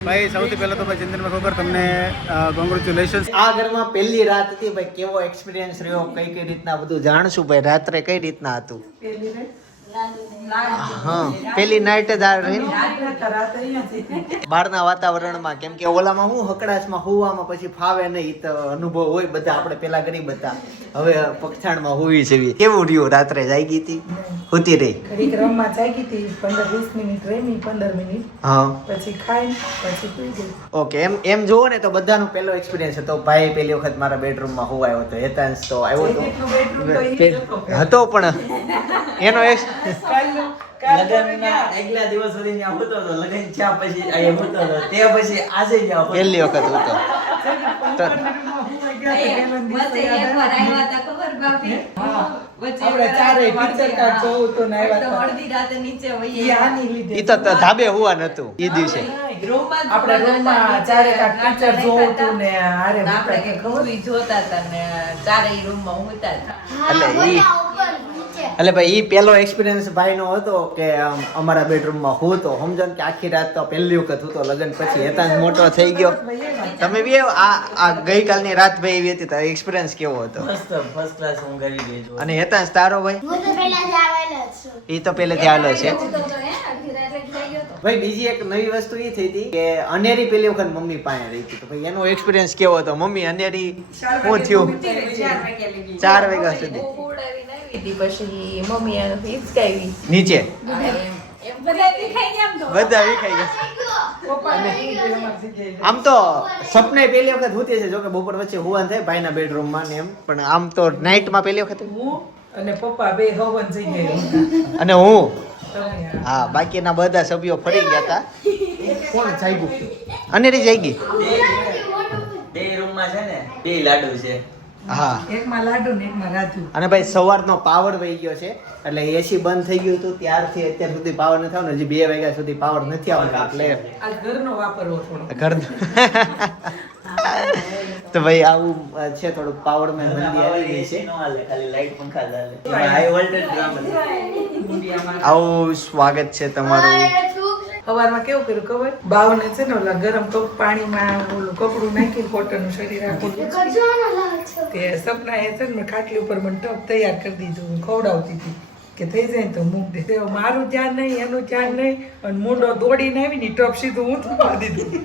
ભાઈ સૌથી પહેલા તો ભાઈ ચંદન ખબર તમને કોંગ્રેચ્યુલેશન્સ. આ ઘરમાં પહેલી રાત હતી ભાઈ, કેવો એક્સપિરિયન્સ રહ્યો, કઈ રીતના બધું જાણશું ભાઈ. રાત્રે કઈ રીતના હતું? હા, પેલી નાઈટ જ આ રહી બહારના વાતાવરણમાં, કેમ કે ઓલામાં હું હકડાશમાં હોવામાં પછી ફાવે નહીં, તો અનુભવ હોય બધા. આપણે પેલા ગરીબ હતા, હવે પગથાણમાં હોવી છે. કેવું રહ્યું? રાત્રે જાગી હતી? હોતી રહી? ઘડીક રમવા જાગી હતી, 15-20 મિનિટ રમી, 15 મિનિટ, હા, પછી ખાઈ પછી સુઈ ગઈ. ઓકે. એમ જોવો ને તો બધાનો પહેલો એક્સપિરિયન્સ હતો. ભાઈ પહેલી વખત મારા બેડરૂમમાં હોવાયો હતો, હેતાંશ તો આવ્યો હતો પણ એનો લગનના આગલા દિવસ સુધી ત્યાં હોતો હતો, લગન થયા પછી અહીંયા હોતો હતો, તે પછી આજે ત્યાં પહેલી વખત હતો. ઈ તો ધાબે હોવા નતું ઈ દિવસે. એટલે ભાઈ ઈ પેલો એક્સપિરિયન્સ ભાઈનો હતો કે અમારા બેડરૂમમાં હું તો સમજો ને કે આખી રાત તો પહેલી વખત હતો. લગન પછી હેતાંશ મોટો થઈ ગયો. તમે બી આ ગઈકાલની રાત ભાઈ એવી હતી, તો એક્સપિરિયન્સ કેવો હતો? મસ્ત ફર્સ્ટ ક્લાસ હું કરી ગઈ છું. અને હેતાંશ તારો ભાઈ? હું તો પહેલાથી આવેલો છું. ઈ તો પહેલેથી આવેલો છે ભાઈ. બીજી એક નવી વસ્તુ એ થઈ હતી કે અનેરી પેલી વખત મમ્મી પાસે રહી હતી, તો ભાઈ એનો એક્સપિરિયન્સ કેવો હતો? મમ્મી અનેરી શું થયું? 4 વાગ્યા સુધી પછી મમ્મી હિચકાવી નીચે બધા વિખાઈ ગયા આમ તો સપને પેલી વખત હોતી છે. જો કે બપોર વચ્ચે હુવાન થાય ભાઈના બેડરૂમમાં ને એમ, પણ આમ તો નાઈટમાં પેલી વખત હું અને પપ્પા બે હવન થઈ ગયા અને હું. હા, બાકીના બધા સભ્યો ફરી ગયા હતા. કોણ જાગ્યું? અનેરી જાગી. બે રૂમમાં છે ને બે લાડુ છે. હા, એકમાં લાડુ ને એકમાં રાજુ. અને ભાઈ સવારનો પાવર વહી ગયો છે, એટલે એસી બંધ થઈ ગયું હતું ત્યારથી અત્યાર સુધી પાવર નથી આવવાનો. હજી 2 વાગ્યા સુધી પાવર નથી આવવાનો. એટલે આ ઘરનો વાપરવો થોડો. ઘર તો ભાઈ આવું છે, થોડુંક પાવર માં મંદી આવી ગઈ છે. નો હાલે, ખાલી લાઈટ પંખા ચાલે. High voltage drama. આવું સ્વાગત છે તમારું. સવારમાં કેવું કર્યું ખબર? બાવને છે ને ઓલા ગરમ પાણીમાં ઓલું કપડું નાખીને કોટનનું શરીર આખું તે સપના એ છે ને ખાટલી ઉપર મને ટપ તૈયાર કરી દીધું, ખવડાવતી હતી કે થઈ જાય ને તો મૂક દે. મારું ધ્યાન નહીં, એનું ધ્યાન નહીં, અને મુંડો દોડીને આવી ને ટપ સીધું ઊંધું પાડી દીધું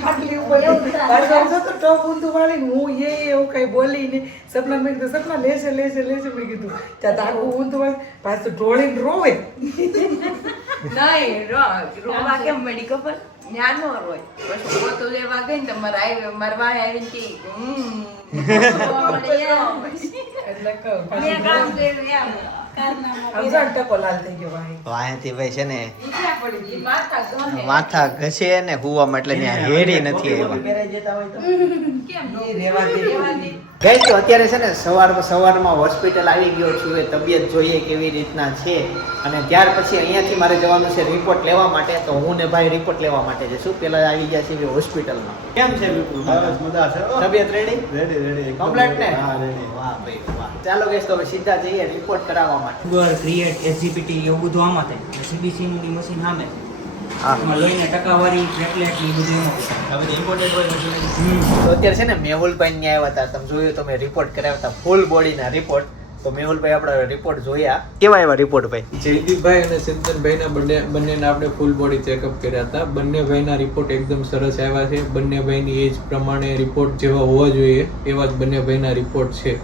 ખાટલી ઉપર. ટપ ઊંધું વાળીને હું એવું કઈ બોલી ને સપના મેં કીધું સપના લેશે મેં કીધું ત્યાં તો આખું ઊંધું વાળી પાછું ઢોળીને રોવે. નહીં રોવા કેમ મળી ખબર? જ્ઞાન નો રોય પછી પોતું લેવા ગઈ ને તો મારા વાય આવીને કે એટલે કહું મેં કામ કર્યું એમ. ટકો લાલ થઈ ગયો ભાઈ. વાંથી ભાઈ છે ને ઈચ્છા પડી ગઈ, માથા ગમે. માથા ઘસે ને હુવામાં, એટલે ત્યાં હેરી નથી આવ્યા. પહેરાઈ જતા હોય તો કેમ નો? રેવા દે. ગઈ તો અત્યારે છે ને સવારમાં હોસ્પિટલ આવી ગયો છું. એ તબિયત જોઈએ કેવી રીતના છે, અને ત્યાર પછી અહીંયાથી મારે જવાનું છે રિપોર્ટ લેવા માટે. તો હું ને ભાઈ રિપોર્ટ લેવા માટે જઈશું. પેલા આવી ગયા છે હોસ્પિટલમાં. કેમ છે વિપુલ? બસ મજા છે. તબિયત રેડી? રેડી કમ્પ્લીટ ને? હા, રેડી. વાહ ભાઈ વાહ. ચાલો ગેસ તો હવે સીધા જઈએ રિપોર્ટ કરાવવા માટે. ગૂગલ ક્રિએટ એસજીપીટી એવું બધું આમાં થાય. સીબીસી ની મશીન સામે હા, એમાં લોહીને ટકાવારી પ્લેટલેટ એ બધું એમાં આ બધી ઇમ્પોર્ટેડ હોય તો અત્યારે છે ને મેહુલભાઈ ને આવ્યા હતા. તમે જોયું તો મેં રિપોર્ટ કરાવ્યા હતા, ફૂલ બોડીના રિપોર્ટ. તો મેહુલભાઈ આપણા રિપોર્ટ જોયા. કેવા આવ્યા રિપોર્ટ ભાઈ? જયદીપભાઈ અને ચિંતનભાઈના બંનેના આપણે ફૂલ બોડી ચેકઅપ કર્યા હતા. બંને ભાઈના રિપોર્ટ એકદમ સરસ આવ્યા છે. બંને ભાઈની એજ પ્રમાણે રિપોર્ટ જેવા હોવા જોઈએ એવા જ બંને ભાઈના રિપોર્ટ છે.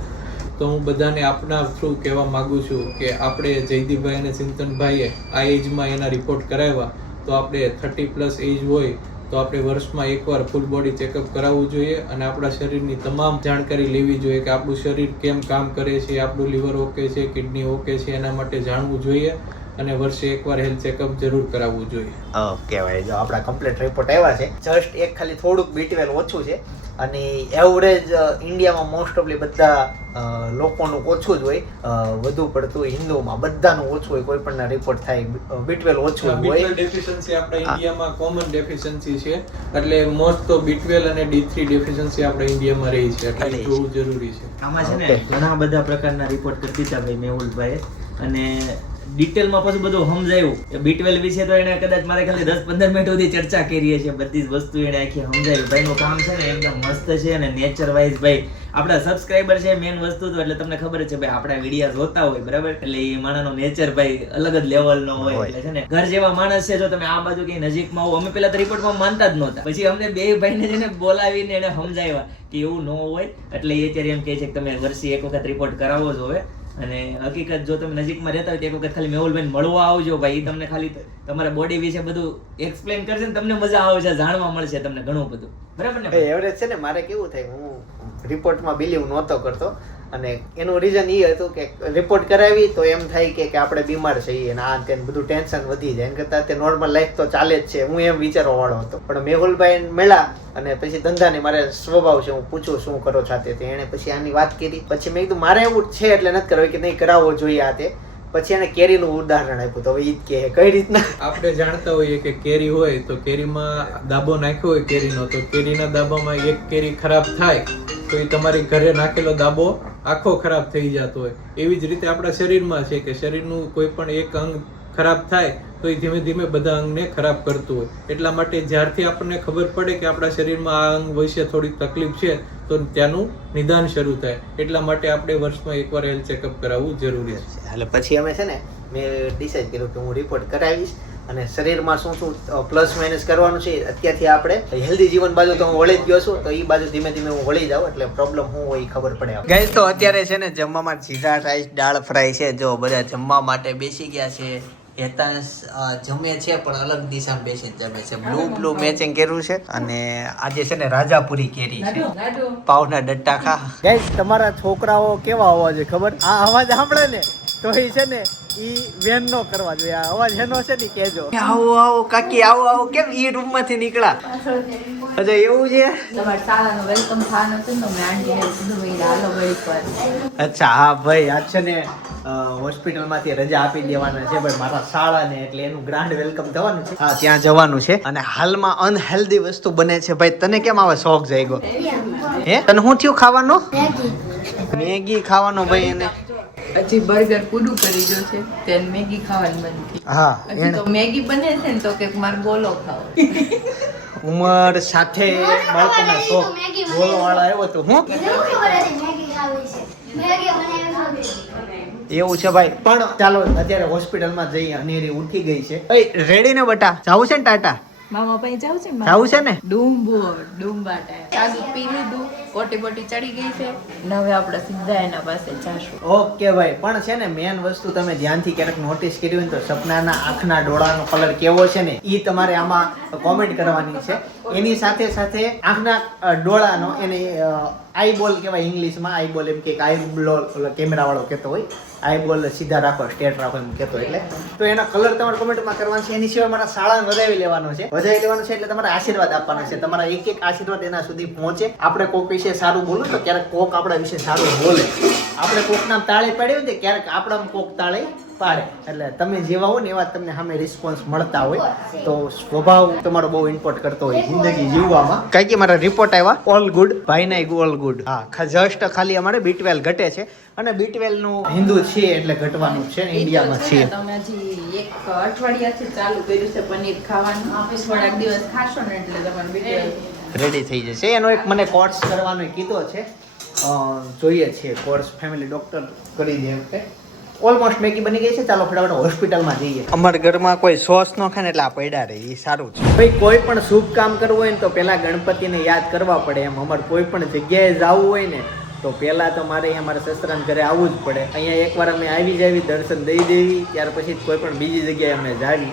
તો હું બધાને આપના થ્રુ કહેવા માંગુ છું કે આપણે જયદીપભાઈ અને ચિંતનભાઈએ આ એજમાં એના રિપોર્ટ કરાવ્યા, તો આપણે 30+ એજ હોય તો આપણે વર્ષમાં એકવાર ફૂલ બોડી ચેકઅપ કરાવવું જોઈએ, અને આપણા શરીરની તમામ જાણકારી લેવી જોઈએ કે આપણું શરીર કેમ કામ કરે છે, આપણું લીવર ઓકે છે, કિડની ઓકે છે, એના માટે જાણવું જોઈએ, અને વર્ષે એકવાર હેલ્થ ચેકઅપ જરૂર કરાવવું જોઈએ. ઓકે ભાઈ, જો આપણા કમ્પ્લીટ રિપોર્ટ આવ્યા છે. જસ્ટ એક ખાલી થોડુંક બીટવેલ ઓછું છે, અને એવરેજ ઇન્ડિયામાં મોસ્ટ ઓફલી બધા લોકોનું ઓછું જ હોય. વધુ પડતું હિન્દુમાં બધાનું ઓછું હોય. કોઈ પણ રિપોર્ટ થાય બીટવેલ ઓછું હોય. B12 ડેફિશિયન્સી આપણા ઇન્ડિયામાં કોમન ડેફિશિયન્સી છે, એટલે મોસ્ટ તો B12 અને D3 ડેફિશિયન્સી આપણા ઇન્ડિયામાં રહી છે, એટલે જોવું જરૂરી છે. આમાં છે ને ઘણા બધા પ્રકારના રિપોર્ટ કરી દીધા ભાઈ મેહુલભાઈ, અને ડિટેલમાં પછી બધું સમજાયું B12 વિશે તો એને કદાચ મારે ખાલી 10-15 મિનિટ સુધી ચર્ચા કરી છે. બધી જ વસ્તુ એને આખી સમજાવી. ભાઈનું કામ છે ને એકદમ મસ્ત છે અને નેચર વાઇઝ ભાઈ આપણા સબસ્ક્રાઇબર છે મેન વસ્તુ તો એટલે તમને ખબર જ છે ભાઈ આપણા વિડીયો જોતા હોય બરાબર એટલે એ માણસનો નેચર ભાઈ અલગ જ લેવલનો હોય એટલે છે ને ઘર જેવા માણસ છે. જો તમે આ બાજુ કઈ નજીકમાં આવો અમે પેલા તો રિપોર્ટમાં માનતા જ નહોતા પછી અમને બે ભાઈને જેને બોલાવીને એને સમજાવ્યા કે એવું ન હોય એટલે એ અત્યારે એમ કહે છે કે તમે વર્ષે એક વખત રિપોર્ટ કરાવવો જ હોય અને હકીકત જો તમે નજીકમાં રહેતા હોય તો એક વખત ખાલી મેહુલભાઈ મળવા આવજો ભાઈ તમને ખાલી તમારા બોડી વિશે બધું એક્સપ્લેન કરશે ને તમને મજા આવશે જાણવા મળશે તમને ઘણું બધું બરાબર ને એવરેજ છે ને મારે કેવું થાય હું રિપોર્ટમાં બિલીવ નહોતો કરતો અને એનું રીઝન એ હતું કે રિપોર્ટ કરાવી તો એમ થાય કે આપણે બીમાર છીએ અને આ તેને બધું ટેન્શન વધી જાય એના કરતાં તે નોર્મલ લાઈફ તો ચાલે જ છે હું એમ વિચારવા વાળો હતો પણ મેહુલભાઈ મળ્યા અને પછી ધંધાની મારે સ્વભાવ છે હું પૂછું શું કરો સાથે તે એણે પછી આની વાત કરી પછી મેં કીધું મારે એવું છે એટલે નથી કરવું કે નહીં કરાવવો જોઈએ આ તે પછી એને કેરીનું ઉદાહરણ આપ્યું તો હવે ઈ જ કે કઈ રીતના આપણે જાણતા હોઈએ કે કેરી હોય તો કેરીમાં દાબો નાખ્યો હોય કેરીનો તો કેરીના દાબામાં એક કેરી ખરાબ થાય તો એ તમારી ઘરે નાખેલો દાબો આખો ખરાબ થઈ જતો હોય. એવી જ રીતે આપણા શરીરમાં છે કે શરીરનું કોઈ પણ એક અંગ ખરાબ થાય તો એ ધીમે ધીમે બધા અંગને ખરાબ કરતું હોય. એટલા માટે જ્યારથી આપણને ખબર પડે કે આપણા શરીરમાં આ અંગ વિશે થોડીક તકલીફ છે તો ત્યાંનું નિદાન શરૂ થાય. એટલા માટે આપણે વર્ષમાં એકવાર હેલ્થ ચેકઅપ કરાવવું જરૂરી છે. એટલે પછી અમે છે ને મેં ડિસાઈડ કર્યું કે હું રિપોર્ટ કરાવીશ અને શરીરમાં શું શું પ્લસ માઇનસ કરવાનું છે અત્યારથી આપણે હેલ્ધી જીવન બાજુ તો હું વળી જ ગયો છું તો એ બાજુ ધીમે ધીમે હું વળી જાઉં એટલે પ્રોબ્લેમ શું હોય એ ખબર પડે. ગાઈસ તો અત્યારે છે ને જમવામાં જીરા રાઈસ દાળ ફ્રાય છે જો બધા જમવા માટે બેસી ગયા છે. હેતાંશ જમે છે પણ અલગ દિશામાં બેસી જમે છે. બ્લુ મેચિંગ કર્યું છે અને આજે છે ને રાજાપુરી કેરી છે પાવના ડટ્ટા ખા. ગાઈસ તમારા છોકરાઓ કેવા હોવા જોઈએ ખબર આ અવાજ સાંભળે ને તો એ છે ને ઈ વેન નો કરવા જોઈએ આ અવાજ એનો છે ને કેજો આવો આવો કાકી આવો આવો કેમ ઈ રૂમ માંથી નીકળ્યા અચ્છા એવું છે તમારા શાળાનો વેલકમ થવાનો છે ને મેં આંટીને કીધું ભાઈ હાલો વળી પર અચ્છા હા ભાઈ આજ છે ને હોસ્પિટલમાંથી રજા આપી દેવાના છે ભાઈ મારા શાળાને એટલે એનું ગ્રાન્ડ વેલકમ થવાનું છે. હા ત્યાં જવાનું છે અને હાલમાં અનહેલ્ધી વસ્તુ બને છે ભાઈ તને કેમ આવે શોખ જાગ્યો હે તને શું થયું ખાવાનો મેગી ખાવાનો ભાઈ એને હજી બર્ગર પૂરું કરી ગયો છે તેને મેગી ખાવાની મન થઈ. હા હજી તો મેગી બને છે ને તો કે મારે ગોલો ખાવો ઉમર સાથે બાળકોના શોખ ગોળો વાળા આવ્યો તો હું એવું છે ભાઈ પણ ચાલો અત્યારે હોસ્પિટલમાં જઈએ અનેરી ઉઠી ગઈ છે રેડી ને બટા જાવું છે ને ટાટા મામા પાસે જાવ છે ને જાવું છે ને ડુંબાટા ચાદુ પી લીધું કોટી બોટી ચડી ગઈ છે ને હવે આપણે સીધા એના પાસે જાશું. ઓકે ભાઈ પણ છે ને મેન વસ્તુ તમે ધ્યાનથી ક્યારેક નોટિસ કરી હોય તો સપનાના આંખના ડોળાનો કલર કેવો છે ને એ તમારે આમાં કોમેન્ટ કરવાની છે. એની સાથે સાથે આંખના ડોળાનો એને આઈબોલ કહેવાય ઇંગ્લિશમાં આઈબોલ એમ કે આઈબોલ કેમેરા વાળો કહેતો હોય આઈબોલ સીધા રાખો સ્ટ્રેટ રાખો એમ કહેતો એટલે તો એના કલર તમારે કોમેન્ટમાં કરવાનો છે. એની સિવાય મારા શાળાને વધાવી લેવાનો છે એટલે તમારે આશીર્વાદ આપવાના છે. તમારા એક એક આશીર્વાદ એના સુધી પહોંચે. આપણે કોક વિશે સારું બોલું તો ક્યારેક કોક આપણા વિશે સારું બોલે. આપણે કોકના તાળી પાડ્યું ને ક્યારેક આપણા કોક તાળી પાડે એટલે તમે જેવા હો ને એવા તમને સામે રિસ્પોન્સ મળતા હોય તો સ્વભાવ તમારો બહુ ઇમ્પોર્ટ કરતો હોય જિંદગી જીવવામાં. કઈ કે મારા રિપોર્ટ આવ્યા ઓલ ગુડ ભાઈ ના ઓલ ગુડ. હા જસ્ટ ખાલી અમારે B12 ઘટે છે અને B12 નું હિન્દુ છે એટલે ઘટવાનું છે ને ઇન્ડિયામાં છે. તમે હજી એક અઠવાડિયાથી ચાલુ કર્યું છે પનીર ખાવાનું થોડાક દિવસ ખાશો ને એટલે તમારે B12 રેડી થઈ જશે. એનો એક મને કોર્સ કરવાનો કીધો છે જોઈએ છે કોર્સ ફેમિલી ડોક્ટર કરી દે એમ. ઓલમોસ્ટ મેગી બની ગઈ છે. ચાલો ફટાફટ હોસ્પિટલમાં જઈએ. અમારા ઘરમાં કોઈ સોસ ન ખાય ને એટલે આ પડ્યા રહે એ સારું છે. ભાઈ કોઈ પણ શુભ કામ કરવું હોય ને તો પહેલા ગણપતિને યાદ કરવા પડે એમ. અમારે કોઈ પણ જગ્યાએ જવું હોય ને તો પહેલા તો મારે અહીંયા મારા સસરાને ઘરે આવવું જ પડે. અહીંયા એકવાર અમે આવી જાવી દર્શન દઈ દેવી ત્યાર પછી કોઈ પણ બીજી જગ્યાએ અમે જાવી.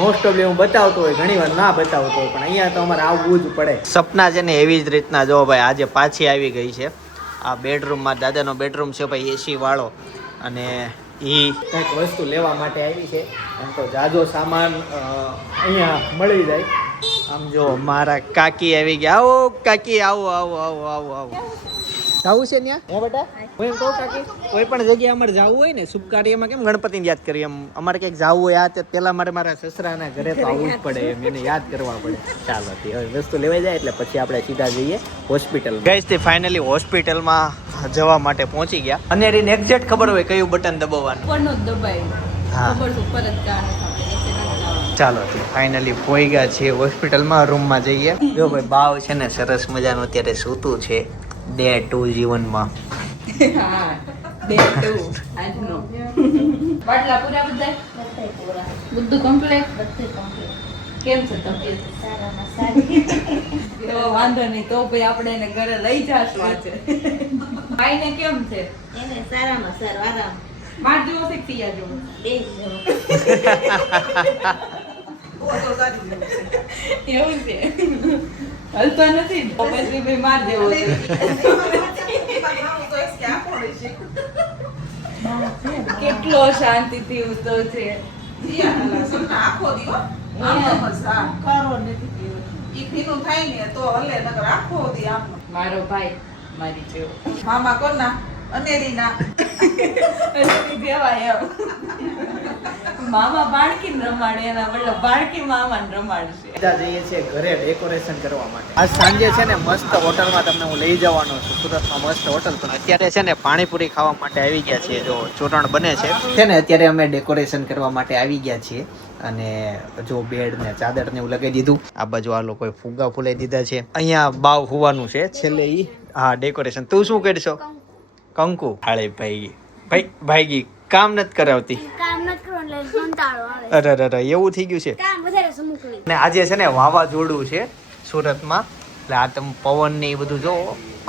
મોસ્ટ ઓફલી હું બતાવતો હોય ઘણી વાર ના બતાવતો હોય પણ અહીંયા તો અમારે આવવું જ પડે. સપના છે ને એવી જ રીતના જો ભાઈ આજે પાછી આવી ગઈ છે. આ બેડરૂમમાં દાદાનો બેડરૂમ છે ભાઈ એસી વાળો અને એ કંઈક વસ્તુ લેવા માટે આવી છે. એમ તો જાજો સામાન અહીંયા મળી જાય. આમ જો મારા કાકી આવી ગયા. આવો કાકી આવો આવો આવો આવો આવો જવું છે ત્યાં હે બેટા હું એમ કહું કાકી કોઈ પણ જગ્યાએ અમારે જવું હોય ને શુભ કાર્યમાં કેમ ગણપતિને યાદ કરીએ એમ અમારે ક્યાંક જવું હોય આ તે પહેલા મારે મારા સસરાના ઘરે તો આવવું જ પડે એમ એને યાદ કરવા પડે. ચાલો હવે વસ્તુ લેવાઈ જાય એટલે પછી આપણે સીધા જઈએ હોસ્પિટલ. ગાઈસ તે ફાઇનલી હોસ્પિટલમાં જવા માટે પહોંચી ગયા અને એને એક્ઝેક્ટ ખબર હોય કયું બટન દબાવવાનું ઉપરનો જ દબાય હા. ખબર છે ઉપર જ જવાનું છે આપણે, નીચે નથી જવાનું. ચાલો ફાઇનલી પોઈ ગયા છે હોસ્પિટલમાં, રૂમમાં જઈએ. જો ભાઈ બાવ છે ને સરસ મજાનું અત્યારે સૂતું છે ડે 2 જીવનમાં. હા, day 2 આજનો. બાટલા પૂરા બધા? બધે પૂરા. બધું કમ્પ્લીટ? બધે complete. કેમ છે તબિયત? સારામાં સારી. તો વાંધો નહીં, તો ભાઈ આપણે એને ઘરે લઈ જાશું આજે. ભાઈને કેમ છે? એને સારામાં સારું આરામ. માર જેવો છે કે સિયા જેવો? બે જ જેવો. એવું છે? હલતો નથી ને? તો પછી ભાઈ માર જેવો છે. કેટલો શાંતિથી ઊતો છે. મારો ભાઈ મારી જેવો. અનેરી જેવાય એમ. મામા બાળકીને રમાડે એના બદલે બાળકી મામાને રમાડશે. બધા જઈએ છીએ ઘરે ડેકોરેશન કરવા માટે. આજ સાંજે છે ને મસ્ત હોટલમાં તમને હું લઈ જવાનો છું. સુરતમાં મસ્ત હોટલ. પણ અત્યારે છે ને પાણીપુરી ખાવા માટે આવી ગયા છીએ. જો ચૂરણ બને છે ને અત્યારે અમે ડેકોરેશન કરવા માટે આવી ગયા છીએ. અને જો બેડ ને ચાદર ને એવું લગાવી દીધું. આ બાજુ આ લોકોએ ફુગ્ગા ફૂલાઈ દીધા છે. અહીંયા બાવ હોવાનું છે છેલ્લે ઈ. હા ડેકોરેશન. તું શું કરશો? કંકુ. હાલે ભાઈ કામ નથી કરાવતી. કામ નથી કરવાનું એટલે કંટાળો આવે. અરે એવું થઈ ગયું છે. કામ વધારે સમુકલી. ને આજે છે ને વાવાઝોડું છે સુરતમાં. એટલે આ તમે પવન ને એ બધું જો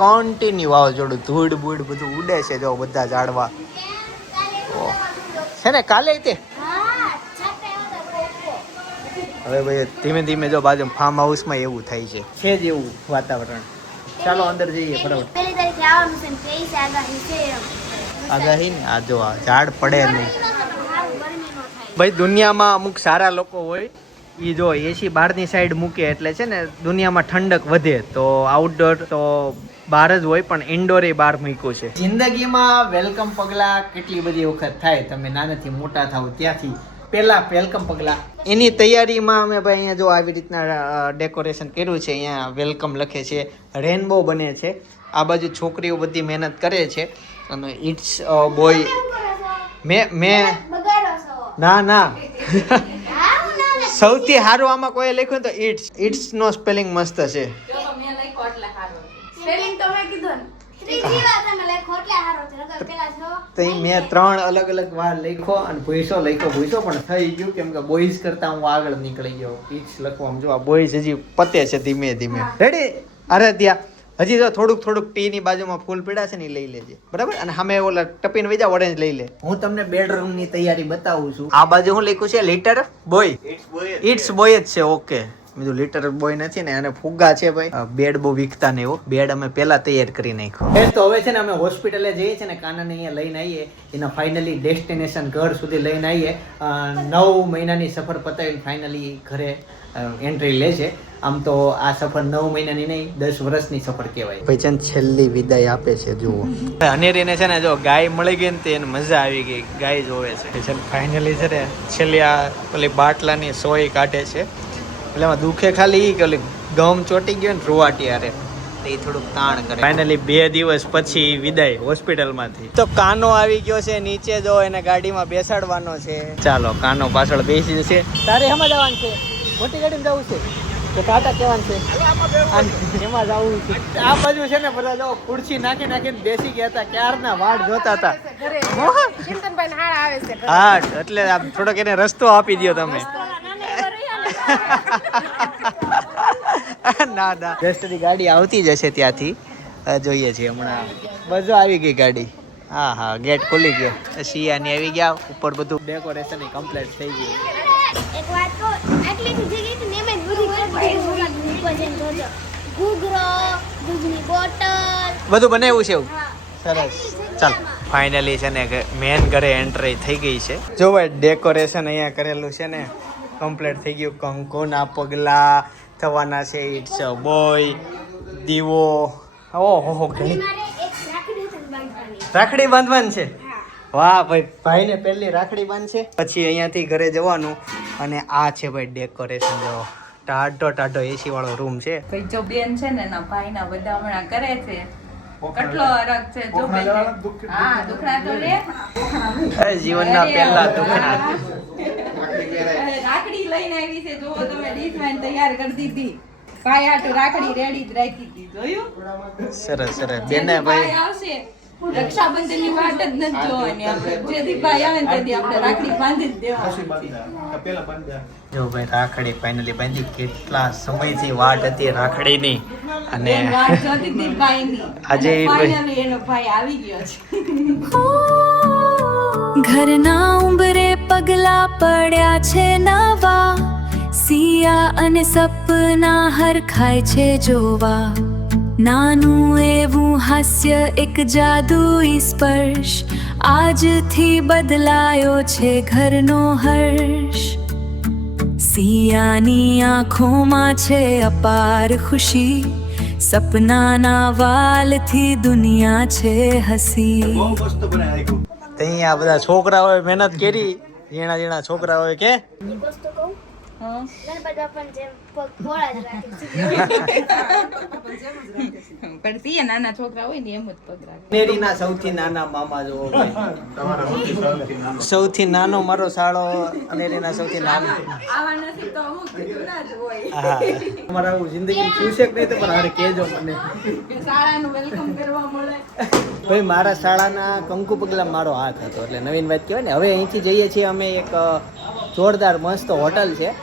કન્ટિન્યુ વાવાઝોડું ધૂળ બૂડ બધું ઉડે છે. જો બધા ઝાડવા છે ને કાલે તે. હા, છાપે આવતા કોકો. હવે ભાઈ ધીમે ધીમે જો બાજુ ફાર્મ હાઉસમાં એવું થાય છે જ એવું વાતાવરણ. ચાલો અંદર જઈએ ફટાફટ. પહેલી તારીખે આવવાનું છે ને 23 આગાહી છે એમ. આગાહી ને આ જો આ ઝાડ પડે નહીં. સારું ગરમી નો થાય. ભાઈ દુનિયામાં અમુક સારા લોકો હોય એ જો એસી બહારની સાઈડ મૂકે એટલે છે ને દુનિયામાં ઠંડક વધે. તો આઉટડોર તો બહાર જ હોય પણ ઇન્ડોર એ બહાર મૂક્યું છે. જિંદગીમાં વેલકમ પગલા કેટલી બધી વખત થાય. તમે નાનેથી મોટા થાવ ત્યાંથી પહેલા વેલકમ પગલા એની તૈયારીમાં અમે ભાઈ અહીંયા જો આવી રીતના ડેકોરેશન કર્યું છે. અહીંયા વેલકમ લખે છે, રેનબો બને છે. આ બાજુ છોકરીઓ બધી મહેનત કરે છે. અને ઇટ્સ બોય મેં બગાડો છો. ના હા, હું ના સૌથી સારું આમાં કોઈ લખ્યું તો ઇટ્સ નો સ્પેલિંગ મસ્ત છે. જો મેં લખ્યો એટલે સારું છે. સ્પેલિંગ તો મેં કીધું ને. ત્રીજી વાર તમે લખો એટલે હારો છે. નકર પેલા છો. તો મેં 3 અલગ અલગ વાર લખ્યો અને ભૂસો પણ થઈ ગયું કેમ કે બોયઝ કરતા હું આગળ નીકળી ગયો. ઇટ્સ લખવામાં જો આ બોયઝ હજી પતે છે ધીમે ધીમે. રેડી? અરે ત્યાં હજી તો થોડુંક ટી ની બાજુમાં ફૂલ પીડા છે ને લઈ લેજે બરાબર. અને સામે ઓલા ટપીને વઈ જા ઓરેન્જ લઈ લે. હું તમને બેડરૂમ ની તૈયારી બતાવું છું. આ બાજુ હું લખ્યું છે લિટર બોય. ઇટ્સ બોય જ છે. ઓકે બીજું લિટર બોય નથી ને. અને ફુગ્ગા છે ભાઈ. બેડ બહુ વીકતા ને એવો બેડ અમે પહેલા તૈયાર કરી નાખ્યો. તો હવે છે ને અમે હોસ્પિટલે જઈએ છીએ ને કાનાને અહીંયા લઈને આવીએ. એના ફાઇનલી ડેસ્ટિનેશન ઘર સુધી લઈને આવીએ. 9 મહિનાની સફર પતાવીને ફાઇનલી ઘરે એન્ટ્રી લે છે. આમ તો આ સફર 9 મહિનાની નહીં 10 વર્ષની સફર કહેવાય. ભાઈ છે છેલ્લી વિદાય આપે છે જુઓ. અનેરીને છે ને જો ગાય મળી ગઈ ને તેને મજા આવી ગઈ. ગાય જોવે છે ફાઇનલી છે ને છેલ્લી આ પેલી બાટલાની સોય કાઢે છે. એટલે એમાં દુખે ખાલી કે ઓલી ગમ ચોટી ગયો ને રૂવાટી હારે એ થોડુંક તાણ કરે. ફાઇનલી 2 દિવસ પછી વિદાય હોસ્પિટલમાંથી. તો કાનો આવી ગયો છે નીચે જો એને ગાડીમાં બેસાડવાનો છે. ચાલો કાનો પાછળ બેસી જશે. તારે એમાં જવાનું છે? મોટી ગાડીમાં જવું છે તો ટાટા કહેવાનું છે એમાં જવું છે. આ બાજુ છે ને બધા જો ખુરશી નાખીને બેસી ગયા હતા. ક્યારના વાટ જોતા હતા. હા એટલે થોડોક એને રસ્તો આપી દો તમે. ના જસ્ટની ગાડી આવતી જશે ત્યાંથી. જોઈએ છીએ હમણાં બધું આવી ગઈ ગાડી. હા ગેટ ખુલી ગયો. શિયાની આવી ગયા. ઉપર બધું ડેકોરેશન કમ્પ્લીટ થઈ ગયું. એક વાત કહું, આટલીથી જે ગઈ ને એમ જ બધી કરી દીધી. ઉપર જઈને જોજો. ઘૂઘરો, દૂધની બોટલ બધું બનાવ્યું છે એવું. હા. સરસ. ચાલ ફાઇનલી છે ને મેન ઘરે એન્ટ્રી થઈ ગઈ છે. જો ભાઈ ડેકોરેશન અહીંયા કરેલું છે ને કમ્પ્લીટ થઈ ગયું. કંકોના પગલા થવાના છે. ઇટ્સ અ બોય દીવો. ઓહો ઘણી મારે એક રાખડી હતી બાંધવાની. રાખડી બાંધવાની છે. વાહ ભાઈને પહેલી રાખડી બાંધશે પછી અહીંયાથી ઘરે જવાનું. અને આ છે ભાઈ ડેકોરેશન જો ટાઢો એસી વાળો રૂમ છે. ભાઈ જો બેન છે ને એના ભાઈના બધા હમણાં કરે છે કેટલો અરગ છે જો બેન હા દુખડા તો લે જીવનના પહેલા દુખના રાખડી લઈને આવી છે જો તમે ડીશમાં તૈયાર કરી દીધી ભાઈ આટો રાખડી રેડી જ રાખી દીધી જોયું સરસ સરસ બેને ભાઈ આવશે રક્ષાબંધન ની વાટ જ નથી જોવાની આપણે જેથી ભાઈ આવે ને તેથી આપણે રાખડી બાંધી જ દેવાની જો ભાઈ રાખડી ફાઇનલી બાંધી કેટલા સમયથી વાટ હતી રાખડીની અને વાત જોતી હતી ભાઈની આજે ફાઇનલી એનો ભાઈ આવી ગયો છે ઘરના ઉંબરે પગલા પડ્યા છે નવા સિયા અને સપના હરખાય છે જોવા નાનું એવું હાસ્ય એક જાદુઈ સ્પર્શ આજથી બદલાયો છે ઘરનો હર્ષ સિયાની આંખોમાં છે અપાર ખુશી સપનાના વાલથી દુનિયા છે હસી ત્યાં આ બધા છોકરાઓએ મહેનત કરી ઝીણા ઝીણા છોકરાઓએ કે વસ્તુ કહું ગણપતિ બાપાને જેમ પગ ભોળા જ રાખે પણ સિયા નાના છોકરા હોય ને એમ જ પગ રાખે નેરીના સૌથી નાના મામા જો સૌથી નાનો મારો સાળો અનેરીના સૌથી નાનો આવા નસીબ તો અમુક જૂના જ હોય હા તમારા આવું જિંદગી ખુશ છે કે નહીં તો પણ હારે કહેજો મને કે શાળાનું વેલકમ કરવા મળે ભાઈ મારા શાળાના કંકુ પગલા મારો હાથ હતો એટલે નવીન વાત કહેવાય ને હવે અહીંથી જઈએ છીએ અમે એક જોરદાર મસ્ત હોટલ છે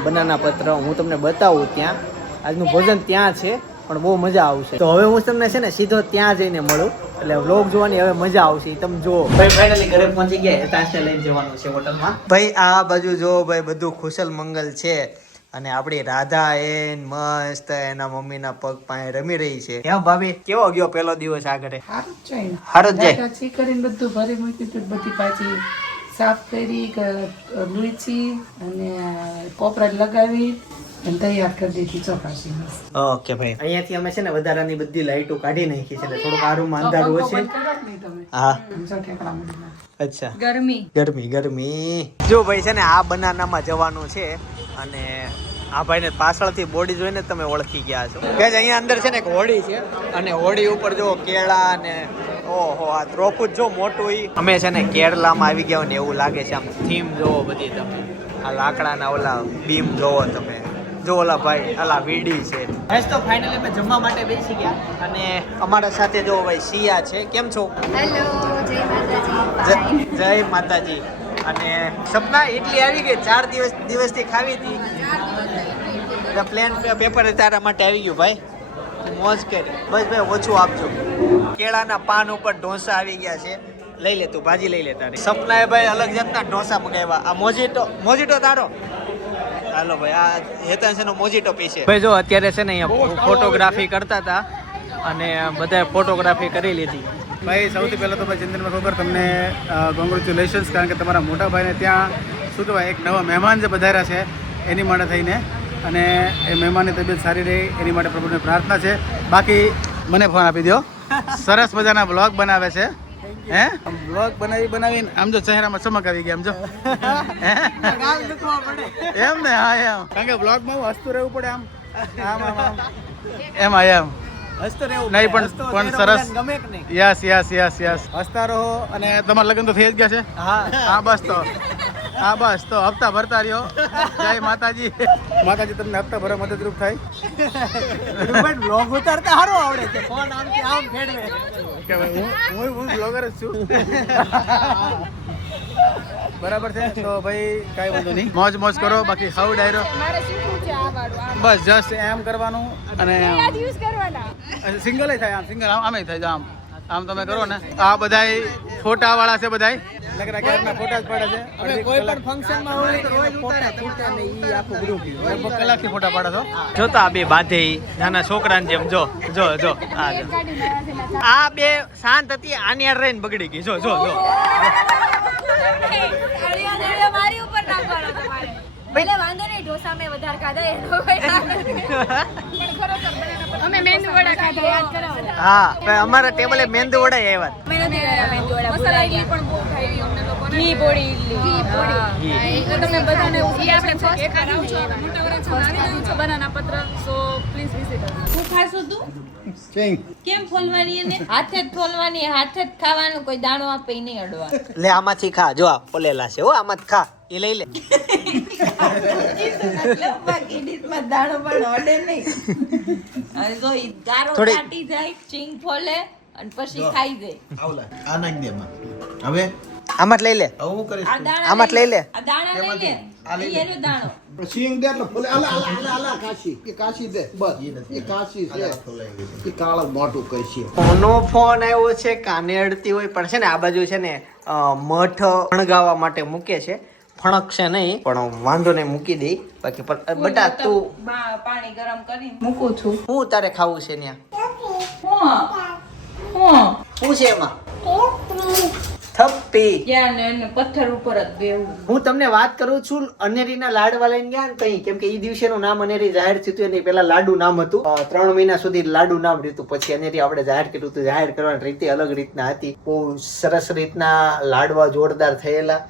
બનાના પત્ર હું તમને બતાવું ત્યાં આજનું ભોજન ત્યાં છે પણ બહુ મજા આવશે તો હવે હું તમને છે ને સીધો ત્યાં જઈને મળું એટલે વ્લોગ જોવાની હવે મજા આવશે તમે જુઓ ભાઈ ફાઇનલી ઘરે પહોંચી ગયા તાશે લઈને જવાનું છે હોટલમાં ભાઈ આ બાજુ જો ભાઈ બધું ખુશલ મંગલ છે અને આપણી રાધા એન મસ્ત એના મમ્મીના પગ પાસે રમી રહી છે કેમ ભાભી કેવો ગયો પહેલો દિવસ આ ઘરે સારું જ જાય સારું જ જાય ચી કરીને બધું ભરી મૂક્યું હતું બધી પાછી સાફ કરી લૂછી અને કોપરા લગાવી અને તૈયાર કરી દીધી ચોખાસી ઓકે ભાઈ અહીંયાથી અમે છે ને વધારાની બધી લાઈટો કાઢી નાખી છે એટલે થોડુંક આરું અંધારું હશે હા અચ્છા ગરમી ગરમી જો ભાઈ છે ને આ બનાનામાં જવાનું છે અને આ ભાઈને પાછળથી બોડી જોઈને તમે ઓળખી ગયા છો કે અહીંયા અંદર છે ને એક હોડી છે અને હોડી ઉપર જો કેળા અને ઓહો આ ત્રોફું જો મોટું ઈ અમે છે ને કેરલામાં આવી ગયા ને એવું લાગે છે આમ થીમ જોવો બધી તમે આ લાકડાના ઓલા બીમ જોવો તમે જો ઓલા ભાઈ આલા વીડી છે બસ તો ફાઇનલી અમે જમવા માટે બેસી ગયા અને અમારા સાથે જો ભાઈ સિયા છે કેમ છો હેલો જય માતાજી જય માતાજી અને સપના એટલી આવી ગઈ 4 દિવસથી ખાવી હતી પ્લેન પેપર તારા માટે આવી ગયું ભાઈ મોજ કરી બસ ભાઈ ઓછું આપજો કેળાના પાન ઉપર ઢોસા આવી ગયા છે લઈ લે તું ભાજી લઈ લે તારી સપનાએ ભાઈ અલગ જાતના ઢોસા મંગાવ્યા આ મોજીટો તારો હાલો ભાઈ આ હેતાંશનો મોજીટો પીશે ભાઈ જો અત્યારે છે ને અહીંયા ફોટોગ્રાફી કરતા હતા અને બધાએ ફોટોગ્રાફી કરી લીધી ભાઈ સૌથી પહેલાં તો ભાઈ ચિંતનમાં ખબર તમને કોંગ્રેચ્યુલેશન્સ કારણ કે તમારા મોટા ભાઈને ત્યાં શું કહેવાય એક નવા મહેમાન જે પધાર્યા છે એની માટે થઈને અને એ મહેમાનની તબિયત સારી રહે એની માટે પ્રભુને પ્રાર્થના છે બાકી મને ફોન આપી દો સરસ મજાના બ્લોગ બનાવે છે હે બ્લોગ બનાવીને આમ જો ચહેરામાં ચમક આવી ગઈ આમ જો એમ ને હા એમ કારણ કે બ્લોગમાં હસતું રહેવું પડે આમ એમ નહીં પણ સરસ યસ હસતા રહો અને તમારા લગ્ન તો થઈ જ ગયા છે હા બસ તો હપ્તા ભરતા રહ્યો જય માતાજી તમને હપ્તા ભરવા મદદરૂપ થાય બ્લોગ ઉતારતા સારું આવડે છે ફોન આમથી આમ ફેરવે કે ભાઈ હું બ્લોગર જ છું બરાબર છે તો ભાઈ કાંઈ વાંધો નહીં મોજ કરો બાકી હાઉ ડાયરો બસ જસ્ટ એમ કરવાનું અને સિંગલ થાય આમ સિંગલ આમે થાય આમ તમે કરો ને આ બધાય ફોટા વાળા છે બધાય ફોટા જ પાડે છે કોઈ પણ ફંક્શનમાં હોય તો રોજ ફોટા છૂટે ને ઈ આખું ગ્રુપ લગભગ કલાકથી ફોટા પાડે છો જોતા બે બાંધે નાના છોકરાને જેમ જો આ બે શાંત હતી આની હારે રહીને બગડી ગઈ જો મારી ઉપર નાખવાનો તમારે ભલે વાંધો નહીં ઢોસા મેં વધારે ખાધા અમે મેંદુ વડા ખાધા યાદ કરો હા અમારા ટેબલે મેંદુ વડા આવ્યા મસાલા ઇડલી પણ બહુ ખાઈ અમને લોકોને ઘી પોડી ઇડલી તો તમને બધાને ઈ આપણે ફર્સ્ટ ખાધું છે મોટા વડા બનાના પત્ર સો પ્લીઝ વિઝિટ અસ. શું ખાશું તું? કેમ ફોલવાની એને? હાથે જ ફોલવાની, હાથે જ ખાવાનું, કોઈ દાણો આપે ઈ નહીં અડવા. લે આમાંથી ખા, જો આ ફોલેલા છે હો, આમાં જ ખા, એ લઈ લે. બાકી ડીશમાં દાણો પણ અડે નહીં. અને જો ઈ ગારો થોડી- કાટી જાય, ચીંગ ફોલે અને પછી ખાઈ જાય. આ નાખી દે એમાં. હવે આમાં જ લઈ લે. હવે હું કરીશ આ દાણા આમાં જ લઈ લે. આ દાણા લઈ લે. ઈ એનો દાણો. સિંગ દે એટલે ફૂલે અલા અલા અલા અલા કાશી એ કાશી દે બસ એ કાશી છે એ કાળા મોટું કઈ છે કોનો ફોન આવ્યો છે? કાને અડતી હોય પણ છે ને આ બાજુ છે ને મઠ ફણગાવવા માટે મૂકે છે. ફણકશે નહીં પણ વાંધો નહીં, મૂકી દઈ. બાકી બટા તું પાણી ગરમ કરીને મૂકું છું. શું તારે ખાવું છે ત્યાં? શું છે એમાં? થપ્પી. ત્યાં ને એને પથ્થર ઉપર જ બેવું. હું તમને વાત કરું છું અનેરીના લાડવા લઈને ગયા ને તઈ, કેમ કે ઈ દિવસેનું નામ અનેરી જાહેર થયું હતું. એની પહેલા લાડુ નામ હતું. 3 મહિના સુધી લાડુ નામ રહ્યું. પછી અનેરી આપણે જાહેર કર્યું હતું. જાહેર કરવાની રીતે અલગ રીતના હતી. બહુ સરસ રીતના લાડવા જોરદાર થયેલા.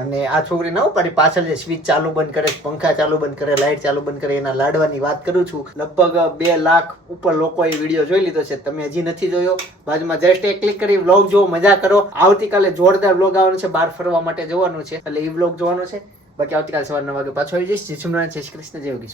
અને આ છોકરી ના પાડી પાછળ જે સ્વિચ ચાલુ બંધ કરે, પંખા ચાલુ બંધ કરે, લાઇટ ચાલુ બંધ કરે, એના લાડવાની વાત કરું છું. લગભગ 2 લાખ ઉપર લોકોએ વિડીયો જોઈ લીધો છે. તમે હજી નથી જોયો, બાજુમાં જસ્ટ એક ક્લિક કરી વ્લોગ જોવો, મજા કરો. આવતીકાલે જોરદાર વ્લોગ આવવાનો છે, બહાર ફરવા માટે જવાનું છે, એટલે એ વ્લોગ જોવાનો છે. બાકી આવતીકાલે સવારના વાગે પાછો આવી જઈશ. જય શ્રી કૃષ્ણ, જય શ્રી કૃષ્ણ, જય યોગીશ.